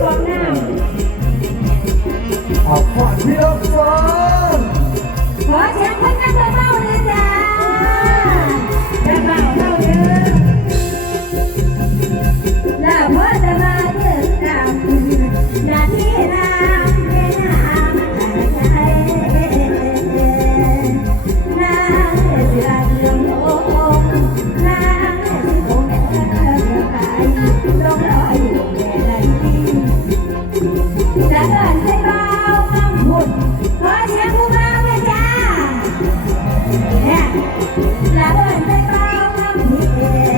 ความงาม ขอบคุณพี่รั แล้วเดินไปเปล่าทำผิด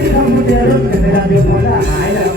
ที่ทำคนเดียวแล้วเกินการเดียวคนละหายแล้ว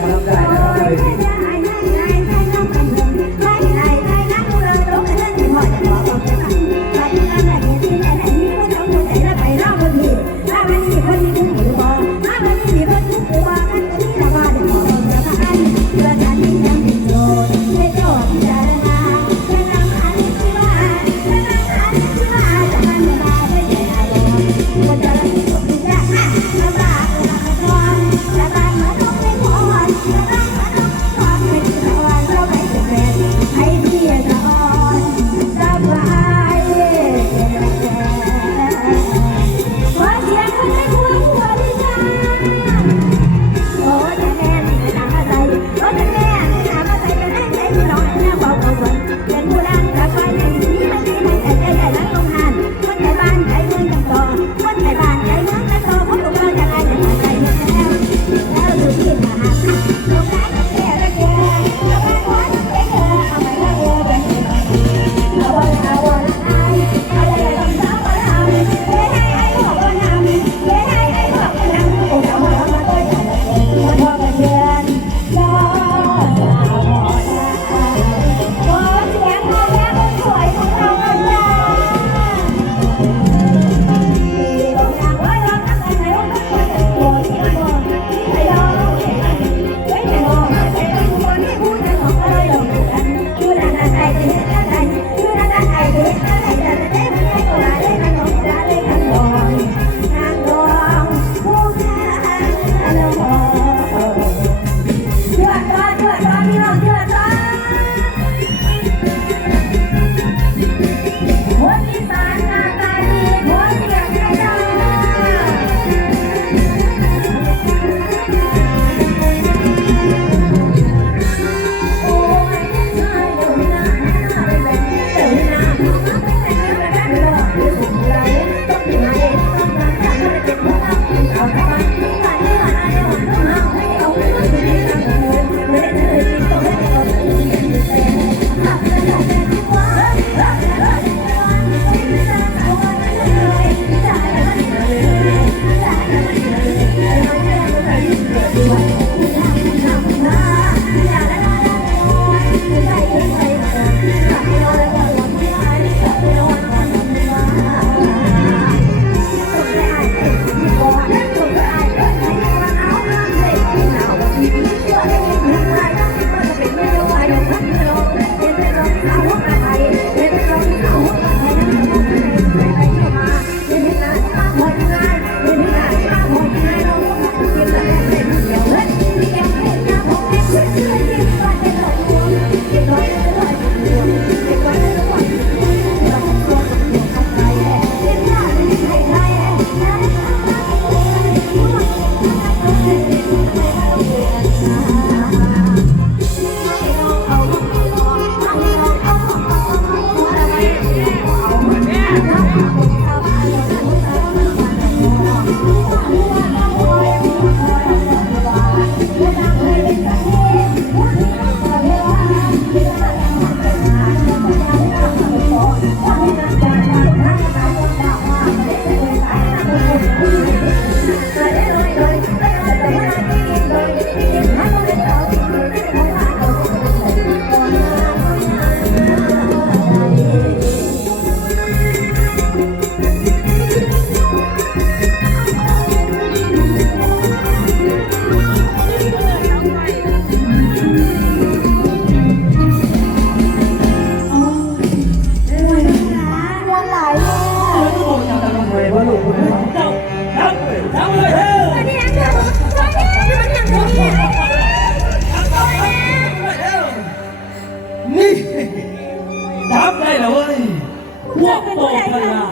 พวกโตพลา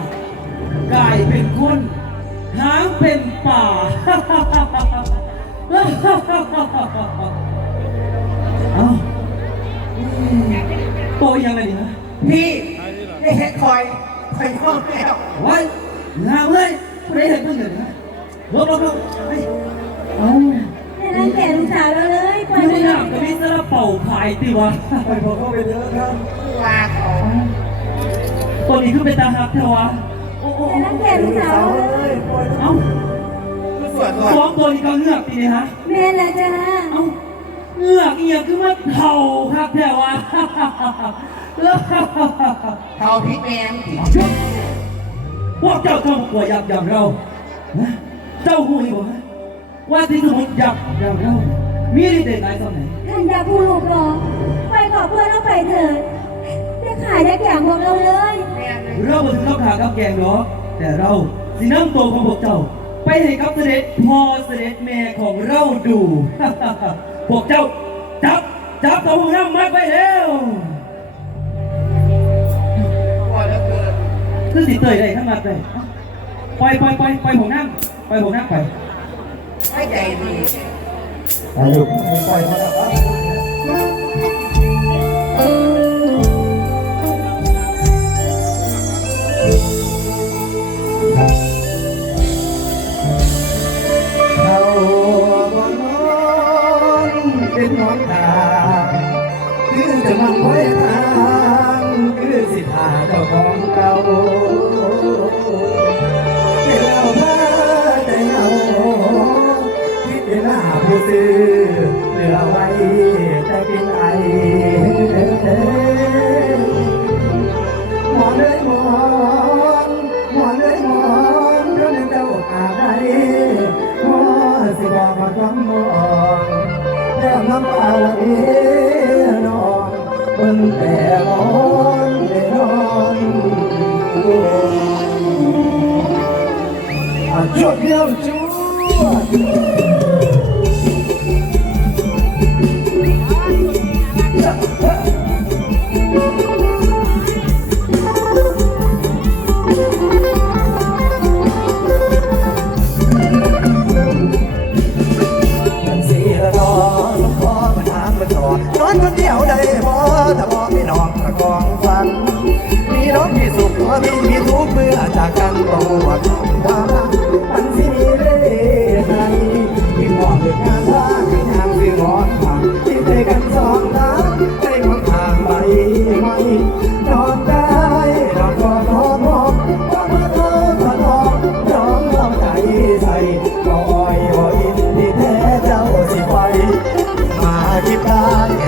กายเป็นคนหางเป็นป่า เอ้าโตยังไงดีนะพี่ได้เห็นคอยคอยย่องแล้วไว้งามเลยไม่เห็นเพิ่งเห็นนะลบลบลบเฮ้ยเอ้าไม่รังแกลูกสาวเราเลยปล่อยไม่ได้กับมิสเตระเป่าผายติวะปล่อเข้าไปเถอะครับ ตัวนี้คือเป็นตาหักเทวะโอ้โหอย่ารังแกลูกสาวเราเลยเอ้าคือส่วนตัวสองตัวนี้ก็เงือกตีนี่ฮะแม่ละจ้าเอ้าเงือกเอียงคือว่าเท่าครับเทวะเขาพิษแมงสิพวกเจ้าต้องกลัวยับยั้งเรานะเจ้าหูนี่บ่ฮะว่าที่สมุนยับยั้งเรามีฤทธิ์เดชไหนตอนไหนท่านอย่าพูดลูกหรอกไปขอเพื่อนเราไปเถิดจะขายจะแก่ของเราเลยแมง เลยเราบ่ถึงต้องขากับแกงหรอกแต่เราสินำตัวของพวกเจ้า ไปให้กับเสด็จพ่อเสด็จแม่ของเราดูพวกเจ้าจับจับตัวพวกเรามาไปแล้วกลัวเหลือเกินคือสิเตยได้ทั้งมัดเลยไปไปไปไปผมนั่งไปผมนั่งไปให้ใจดีอายุปล่อยมาแล้วครับ เขาบนนอนเป็นหมอนตาคือจะมันไว้ทางคือสิทาเจ้าของเก่า แต่หมอนได้นอนอะจุดเดียวจวด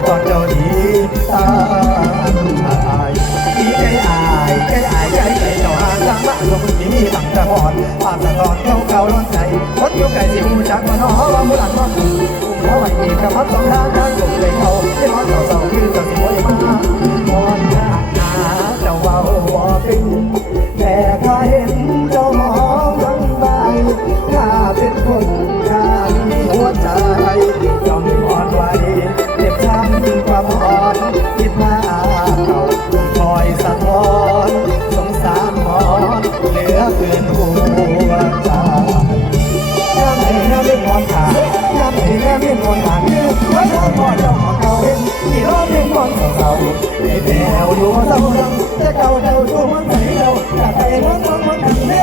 ตอนเจ้าดี ที่มีบังจะหอดภาพสะท้อนเก่าเก่าร้อนใจคนอยู่ไกลสิหูจักมาน้อว่ามูหลันว่าอุ้มหัวไหวมีกระพับสองทางทางกลมเลย ว่าเจ้าเจ้าของเขาเห็นที่ร้องเพลงมอนเศร้าๆในแถวอยู่เศร้าดังแต่เก่าเจ้าตัวมันใส่เราจากไปมันมันมันถึงเรื่องเป็นหมอนแล้วหัวใจสั่นเป็